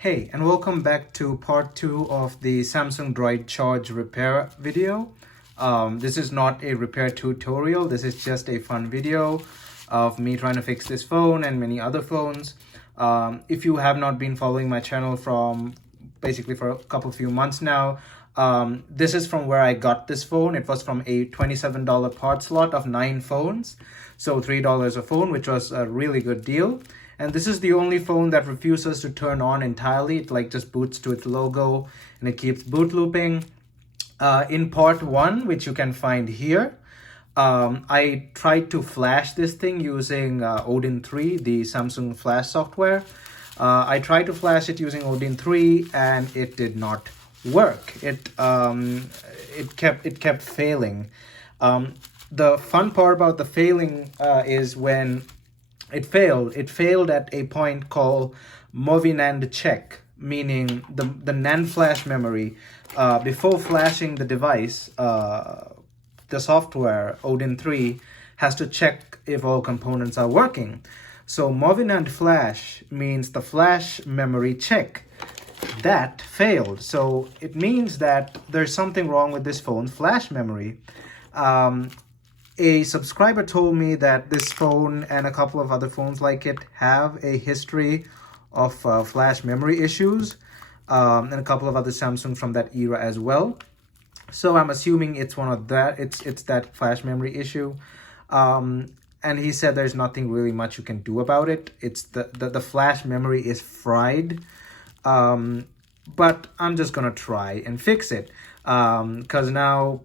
Hey, and welcome back to part 2 of the Samsung Droid Charge repair video. This is not a repair tutorial. This is just a fun video of me trying to fix this phone and many other phones. If you have not been following my channel for a few months now, this is from where I got this phone. It was from a $27 part slot of 9 phones. So $3 a phone, which was a really good deal. And this is the only phone that refuses to turn on entirely. It just boots to its logo and it keeps boot looping. In part 1, which you can find here, I tried to flash this thing using Odin 3, the Samsung flash software. I tried to flash it using Odin 3 and it did not work. It kept failing. The fun part about the failing is when it failed at a point called NAND check, meaning the NAND flash memory, before flashing the device, the software, Odin 3, has to check if all components are working. So NAND flash means the flash memory check. That failed. So it means that there's something wrong with this phone's flash memory. A subscriber told me that this phone and a couple of other phones like it have a history of flash memory issues, and a couple of other Samsung from that era as well. So I'm assuming it's one of that. It's that flash memory issue. And he said there's nothing really much you can do about it. It's the flash memory is fried. But I'm just gonna try and fix it, because now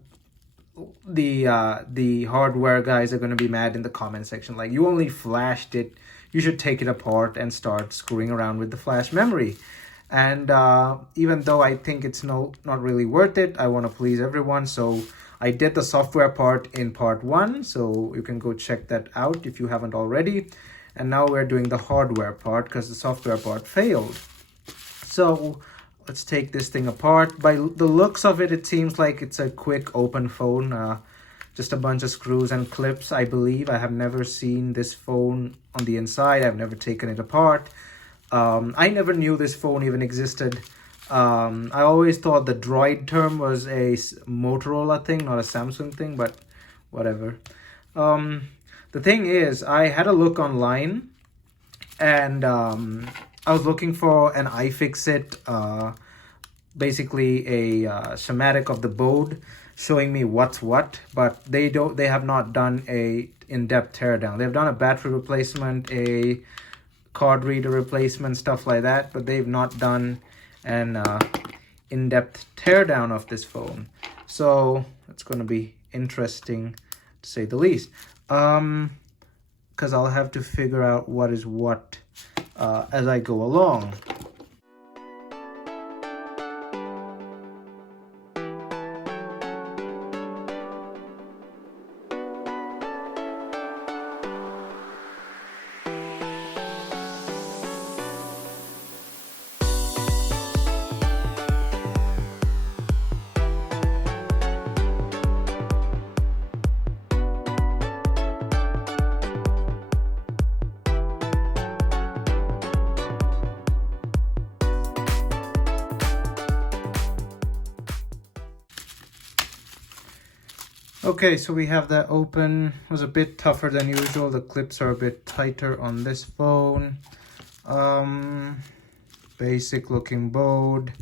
the hardware guys are going to be mad in the comment section, like, you only flashed it, you should take it apart and start screwing around with the flash memory. And even though I think it's not really worth it, I want to please everyone, so I did the software part in part 1, so you can go check that out if you haven't already. And now we're doing the hardware part because the software part failed. So let's take this thing apart. By the looks of it, it seems like it's a quick open phone. Just a bunch of screws and clips, I believe. I have never seen this phone on the inside. I've never taken it apart. I never knew this phone even existed. I always thought the Droid term was a Motorola thing, not a Samsung thing, but whatever. The thing is, I had a look online and I was looking for an iFixit, basically a schematic of the board showing me what's what, but they have not done a in-depth teardown. They've done a battery replacement, a card reader replacement, stuff like that, but they've not done an in-depth teardown of this phone. So it's going to be interesting to say the least, because I'll have to figure out what is what as I go along. Okay, so we have that open. It was a bit tougher than usual. The clips are a bit tighter on this phone. Basic looking board.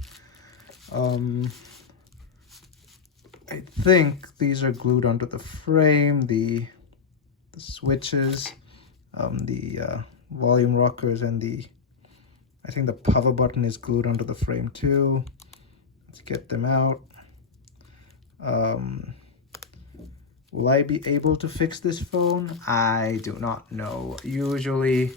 I think these are glued onto the frame. The switches, the volume rockers, and I think the power button is glued onto the frame too. Let's get them out. Will I be able to fix this phone? I do not know. Usually,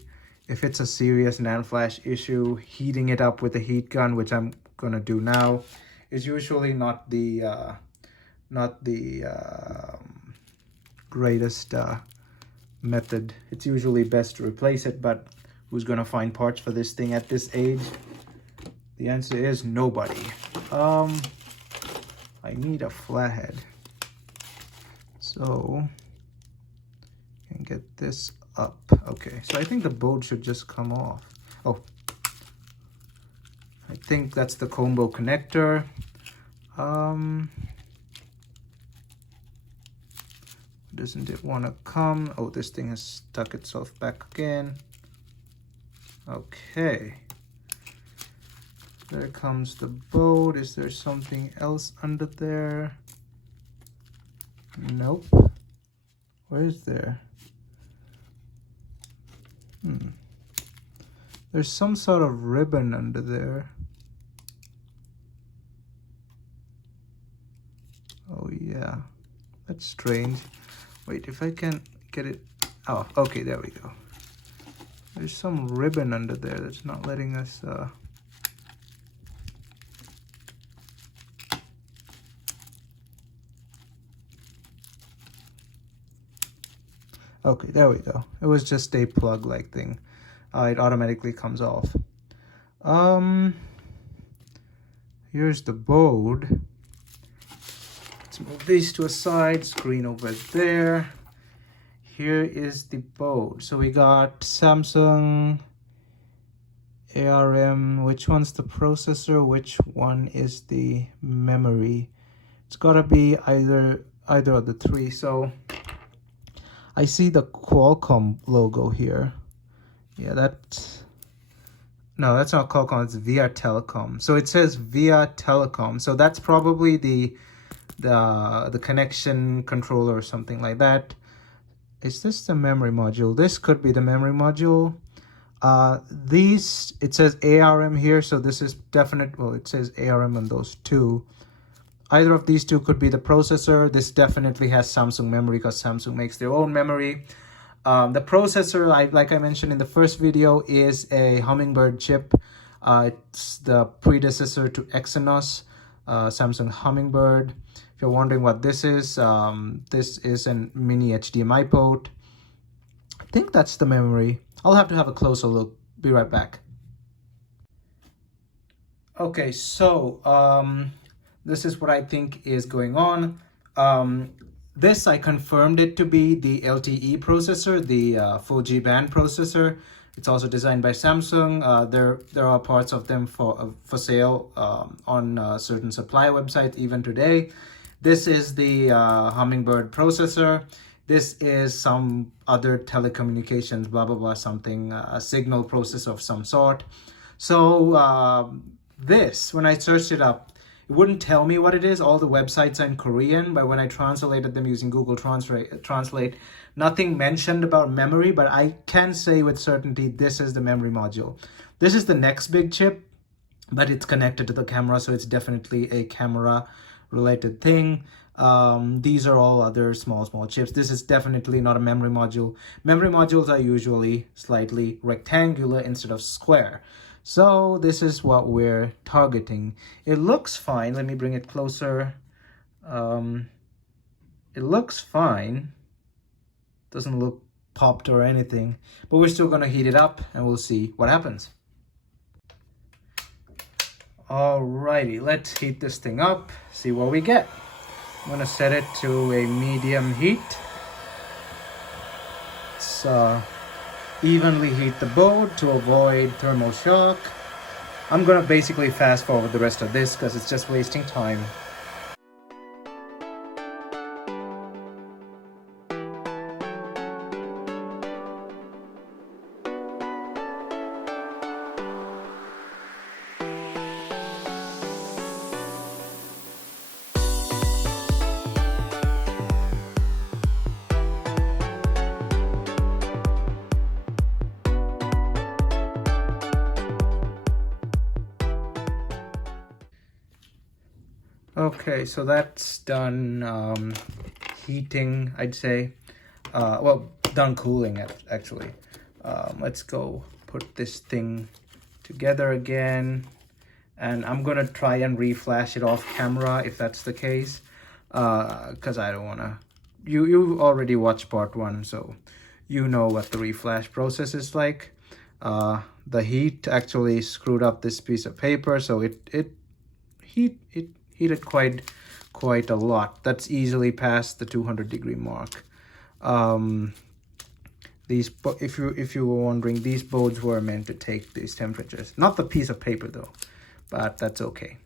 if it's a serious NAND flash issue, heating it up with a heat gun, which I'm gonna do now, is usually not the greatest method. It's usually best to replace it, but who's gonna find parts for this thing at this age? The answer is nobody. I need a flathead. So, can get this up. Okay, so I think the board should just come off. Oh, think that's the combo connector. Doesn't it want to come? Oh, this thing has stuck itself back again. Okay. There comes the board. Is there something else under there? Nope. Where is there? There's some sort of ribbon under there. Oh yeah, that's strange. Wait, if I can get it. Oh, okay, there we go. There's some ribbon under there that's not letting us Okay, there we go. It was just a plug-like thing. It automatically comes off. Here's the board. Let's move these to a side. Screen over there. Here is the board. So we got Samsung ARM. Which one's the processor? Which one is the memory? It's gotta be either of the three. So I see the Qualcomm logo here. Yeah, that's not Qualcomm, it's Via Telecom. So it says Via Telecom. So that's probably the connection controller or something like that. Is this the memory module? This could be the memory module. It says ARM here, so this is definite. Well, it says ARM on those two. Either of these two could be the processor. This definitely has Samsung memory because Samsung makes their own memory. The processor, like I mentioned in the first video, is a Hummingbird chip. It's the predecessor to Exynos, Samsung Hummingbird. If you're wondering what this is a mini HDMI port. I think that's the memory. I'll have to have a closer look. Be right back. Okay, so this is what I think is going on. This, I confirmed it to be the LTE processor, the 4G band processor. It's also designed by Samsung. There are parts of them for sale on certain supply websites even today. This is the Hummingbird processor. This is some other telecommunications, blah, blah, blah, something, a signal processor of some sort. So this, when I searched it up, it wouldn't tell me what it is. All the websites are in Korean, but when I translated them using Google Translate, nothing mentioned about memory, but I can say with certainty this is the memory module. This is the next big chip, but it's connected to the camera, so it's definitely a camera-related thing. These are all other small chips. This is definitely not a memory module. Memory modules are usually slightly rectangular instead of square. So this is what we're targeting. It looks fine. Let me bring it closer. It looks fine. Doesn't look popped or anything, but we're still gonna heat it up and we'll see what happens. Alrighty, let's heat this thing up, see what we get. I'm gonna set it to a medium heat. Let's evenly heat the board to avoid thermal shock. I'm gonna basically fast forward the rest of this because it's just wasting time. Okay, so that's done heating, I'd say. Well, done cooling, actually. Let's go put this thing together again. And I'm going to try and reflash it off camera if that's the case. Because I don't want to... You already watched part 1, so you know what the reflash process is like. The heat actually screwed up this piece of paper, so it heated quite a lot. That's easily past the 200-degree mark. If you were wondering, these boards were meant to take these temperatures. Not the piece of paper though, but that's okay.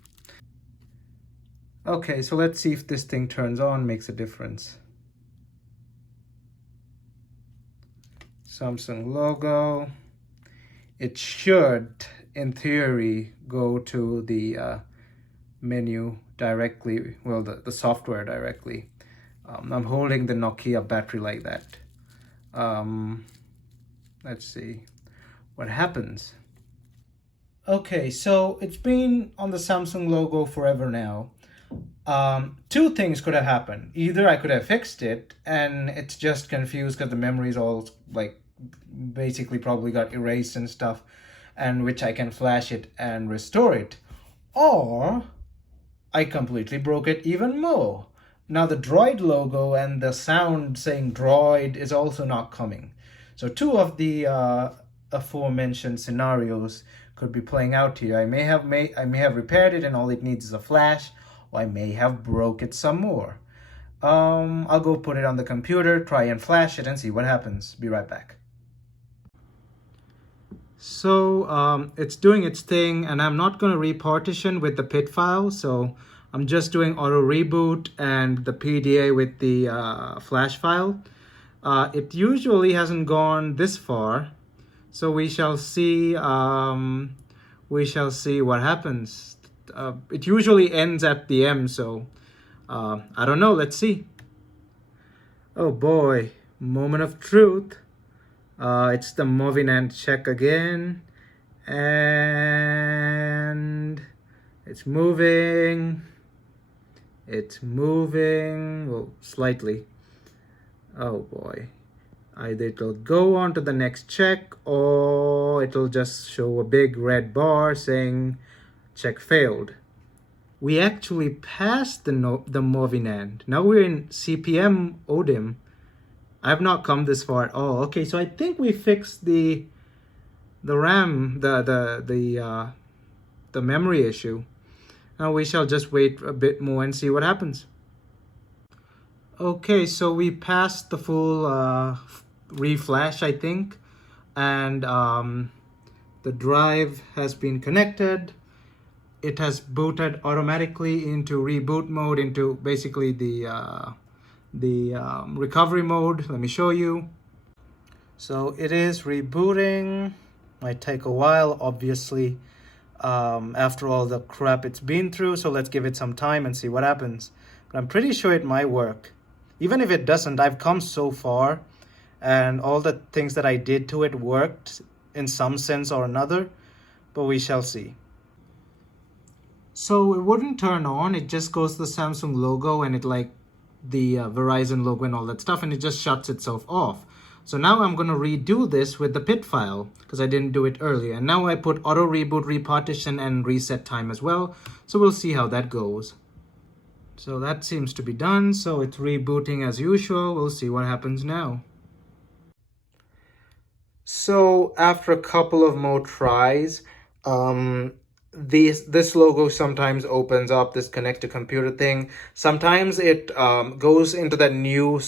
Okay, so let's see if this thing turns on, makes a difference. Samsung logo. It should, in theory, go to the menu directly, well, the software directly. I'm holding the Nokia battery like that. Let's see what happens. Okay, so it's been on the Samsung logo forever now. Two things could have happened. Either I could have fixed it and it's just confused because the memories all like basically probably got erased and stuff, and which I can flash it and restore it. Or I completely broke it even more. Now the Droid logo and the sound saying Droid is also not coming. So two of the aforementioned scenarios could be playing out here. I may have repaired it and all it needs is a flash, or I may have broke it some more. I'll go put it on the computer, try and flash it and see what happens. Be right back. So it's doing its thing, and I'm not going to repartition with the PIT file, so I'm just doing auto reboot and the PDA with the flash file. It usually hasn't gone this far, so we shall see what happens. It usually ends at the M, so I don't know. Let's see. Oh boy, moment of truth. It's the Movinant check again, and it's moving. It's moving, well, slightly. Oh boy. Either it'll go on to the next check, or it'll just show a big red bar saying check failed. We actually passed the Movinant. Now we're in CPM Odin. I have not come this far at all. Okay, so I think we fixed the RAM, the memory issue. Now we shall just wait a bit more and see what happens. Okay, so we passed the full reflash, I think, and the drive has been connected. It has booted automatically into reboot mode, into basically the recovery mode. Let me show you. So it is rebooting. Might take a while, obviously, after all the crap it's been through. So let's give it some time and see what happens. But I'm pretty sure it might work. Even if it doesn't, I've come so far, and all the things that I did to it worked in some sense or another, but we shall see. So it wouldn't turn on. It just goes to the Samsung logo and it like the Verizon logo and all that stuff, and it just shuts itself off. So now I'm going to redo this with the PIT file because I didn't do it earlier. And now I put auto reboot, repartition, and reset time as well. So we'll see how that goes. So that seems to be done. So it's rebooting as usual. We'll see what happens now. So after a couple of more tries, this logo sometimes opens up, this connect to computer thing. Sometimes it goes into that new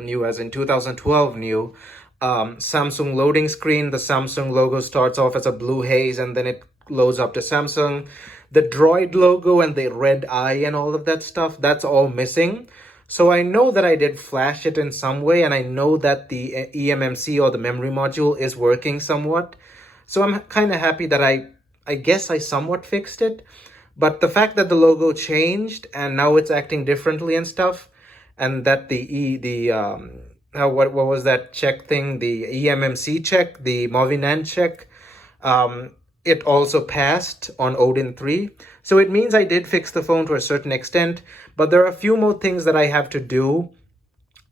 new as in 2012 new Samsung loading screen. The Samsung logo starts off as a blue haze and then it loads up to Samsung. The Droid logo and the red eye and all of that stuff, that's all missing. So I know that I did flash it in some way, and I know that the eMMC or the memory module is working somewhat. So I'm kind of happy that I guess I somewhat fixed it. But the fact that the logo changed and now it's acting differently and stuff, and that what was that check thing, the eMMC check, the Movinant check, it also passed on Odin 3. So it means I did fix the phone to a certain extent, but there are a few more things that I have to do,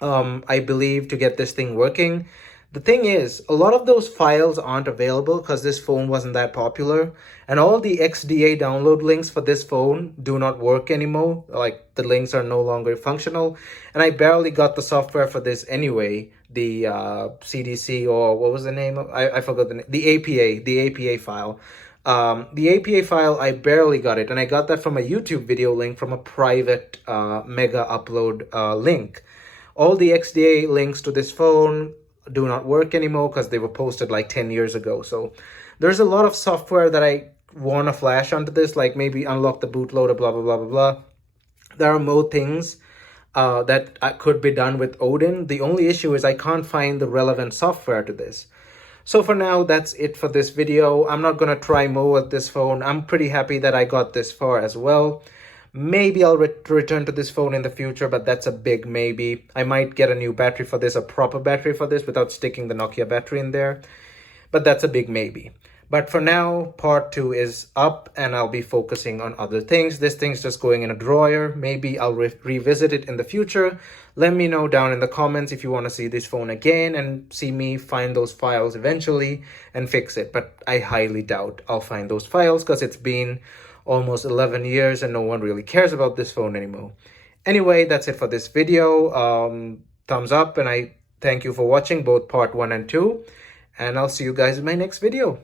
I believe, to get this thing working. The thing is, a lot of those files aren't available because this phone wasn't that popular, and all the XDA download links for this phone do not work anymore. Like, the links are no longer functional, and I barely got the software for this anyway. The CDC, or what was the name of? I forgot the name. The APA file. The APA file, I barely got it, and I got that from a YouTube video link from a private mega upload link. All the XDA links to this phone do not work anymore because they were posted like 10 years ago. So there's a lot of software that I want a flash onto this, like maybe unlock the bootloader, blah, blah, blah, blah, blah. There are more things that could be done with Odin. The only issue is I can't find the relevant software to this. So for now, that's it for this video. I'm not going to try more with this phone. I'm pretty happy that I got this far as well. Maybe I'll return to this phone in the future, but that's a big maybe. I might get a new battery for this, a proper battery for this, without sticking the Nokia battery in there. But that's a big maybe. But for now, part 2 is up and I'll be focusing on other things. This thing's just going in a drawer. Maybe I'll revisit it in the future. Let me know down in the comments if you want to see this phone again and see me find those files eventually and fix it. But I highly doubt I'll find those files because it's been almost 11 years and no one really cares about this phone anymore. Anyway, that's it for this video. Thumbs up, and I thank you for watching both part 1 and 2. And I'll see you guys in my next video.